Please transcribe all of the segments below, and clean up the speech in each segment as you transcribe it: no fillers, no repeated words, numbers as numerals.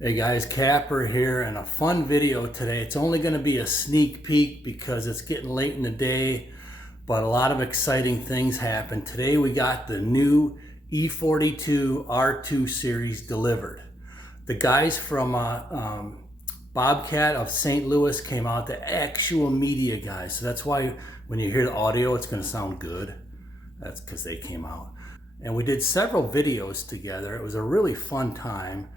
Hey guys, Kapper here, and a fun video today. It's only going to be a sneak peek because it's getting late in the day, but a lot of exciting things happened. Today we got the new e42 R2 series delivered. The guys from Bobcat of St. Louis came out, the actual media guys. So that's why when you hear the audio, it's going to sound good. That's because they came out. And we did several videos together. It was a really fun time.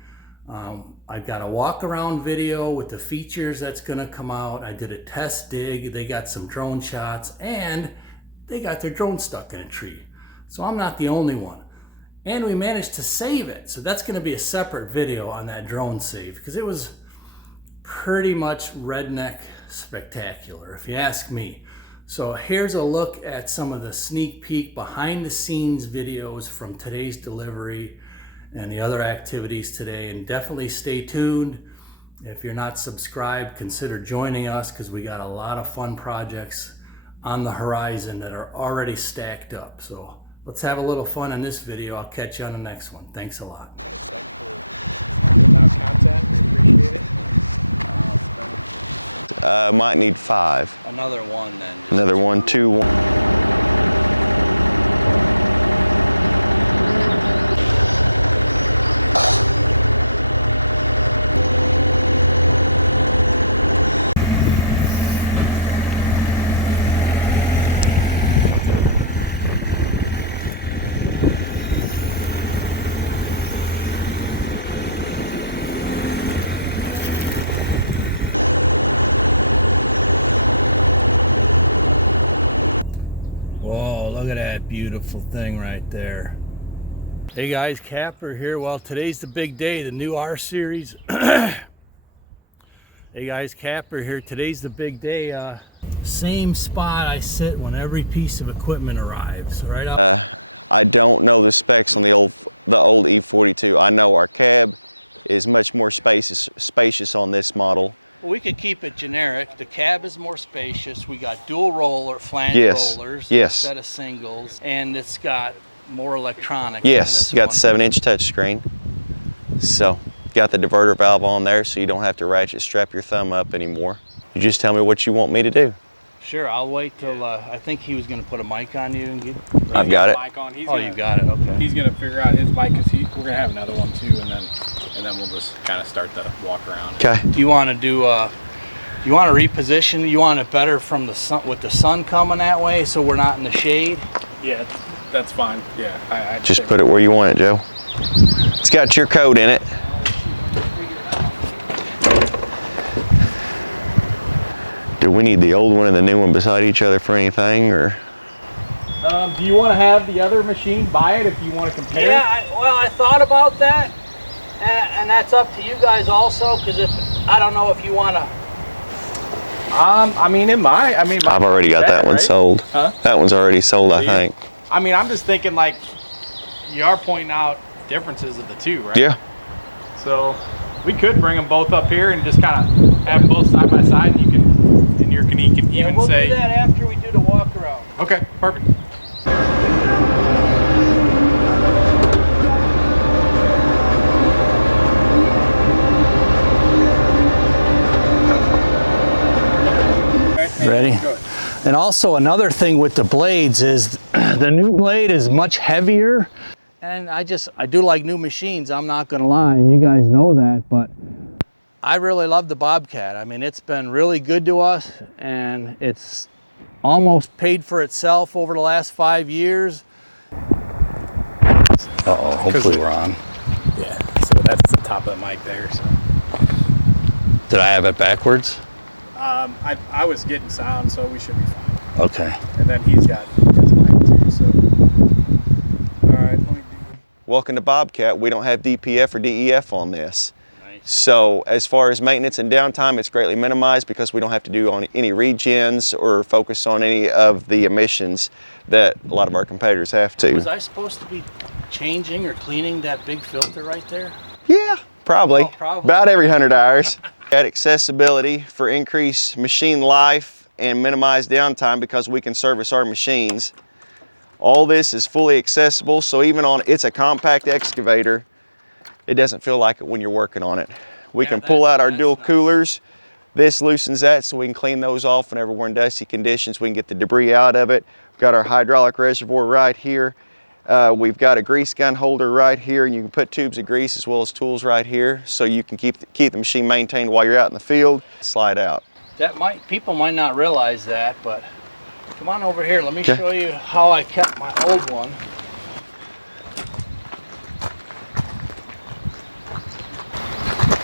I've got a walk around video with the features that's gonna come out. I did a test dig. They got some drone shots and they got their drone stuck in a tree. So I'm not the only one. And we managed to save it. So that's gonna be a separate video on that drone save because it was pretty much redneck spectacular, if you ask me. So here's a look at some of the sneak peek behind the scenes videos from today's delivery and the other activities today, and definitely stay tuned. If you're not subscribed, consider joining us because we got a lot of fun projects on the horizon that are already stacked up. So let's have a little fun in this video. I'll catch you on the next one. Thanks a lot. Thanks for putting out content. We appreciate it. Might need 5. Another one then. Another 1, 2, 1. Look at that beautiful thing right there. Hey guys, Kapper here. Well, today's the big day, the new R series. Hey guys, Kapper here. Today's the big day. Same spot I sit when every piece of equipment arrives. Right up. I don't know the specs on the old E42. I know our cab is much more spacious on this model. We could keep it generic. The cab is more spacious. We got dual roller flange rollers instead of singles, and it's got more electronics. Yes, got the 7-inch touchscreen. So got the diverter valve on there, so you don't have to ratchet strap your thumb up anymore. You just tell me what you want me to do. Sure, I'll wait till. I think he was going to put a mic on you and get. I've got it. Mic on. You got it. Okay. He's gonna figure out his mic because we're gonna have another one too, and then we'll just kind of start the walk around. Okay. Do you want to do? You want to reposition? You want it better from the sun, with the sun coming that way, so we're not in the shade. Yeah, that's fine. Yeah. I just put it where you want it, Joe. It's got your code in it. Do we need the old one and the new one beside each other for anything, or? Do you want to have the other machine buy it if you want to compare? Yeah, I thought about that, and that's up to you guys also. Because I don't know if you want to. I mean, it might. I mean, I've already got that one sold. Huh? That one's already sold, I think. I mean, I'm just thinking like you are pointing out differences of the two, right? Yeah. So we could bring them both up here and just kind of have both side by side, and you can even We'll say. do that after we do the walk around. Okay, perfect. Ready? And also another thing with the blades is the new blade is much heavier, and I do like new machines, I'm not gonna lie, and you guys know that, but I really love the Bobcat. I mean, it's been really good to us, and it's almost paid for itself over the last 5 years. Uh-oh, hopefully we're on. Yeah, so that's the top of the mic there. So. Did I have it backwards? I was getting sound, so we should be fine. Okay. And then he's got his mic too, so. All right, let me do. Welcome to Bobcat. We don't have DPF or DEF on this. Nice. So as far as maintenance and downtime, it's greatly minimized because we don't have to do on any regens or focus on any of the emissions that a lot of our competitors have to. Was I supposed to be changing or cleaning that big filter right there? Yeah, probably. Oh, probably. About every 100 hours. Got accessibility for increased machine life and minimized downtime because we can service our machines. All this is fully accessible, so even on, it's a compact excavator, it doesn't feel like it when you're working on it. We Yeah, can pull out our that's dual nice. coolers. This loosens that so we can clean those off whenever we're in dusty conditions. We can get the debris out of it. We've got our hydraulic reservoir right here. We've got a grease gun holder right here, and you can put tubes of grease as well as tools right here, so you can keep the machine maintained while you're out in the field. Slide out. People might not realize that, but come on over here. Let me Okay. show you how I kept my old one.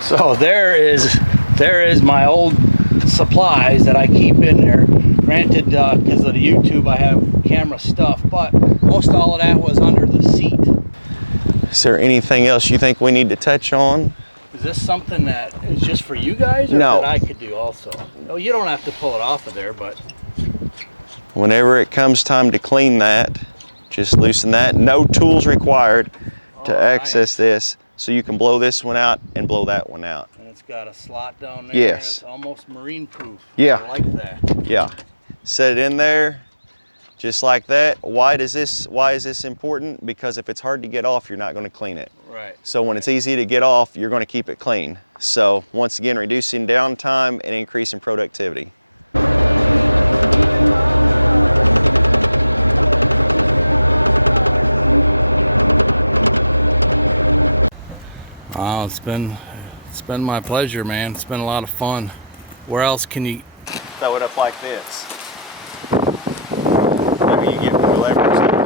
So there is my old supplies that I keep in there. Granted, because of the YouTube, I have camera stuff, but most all of that was under the seat. Is there anything else you think we need to touch on? Is this something that is just for you guys, or No. that I could do also? Oh, you don't have to pull it off of there, but Whenever it comes time to clean that, just loosen that. No tools required to Oh, access nice. this, so you can blow this one out and blow that one out. and it's got a slot down there. Yes. It's almost marine proof. Yeah. I like that. Yeah, set it in there just like that. Why is this important? Because if it's hard to get off, you're not going to clean it. Right. So when it's easy to get off, you're going to keep it clean. So once again, reducing downtime and increasing productivity. Wow, it's been my pleasure, man. It's been a lot of fun. Where else can you? Throw it up like this. Maybe you get more leverage.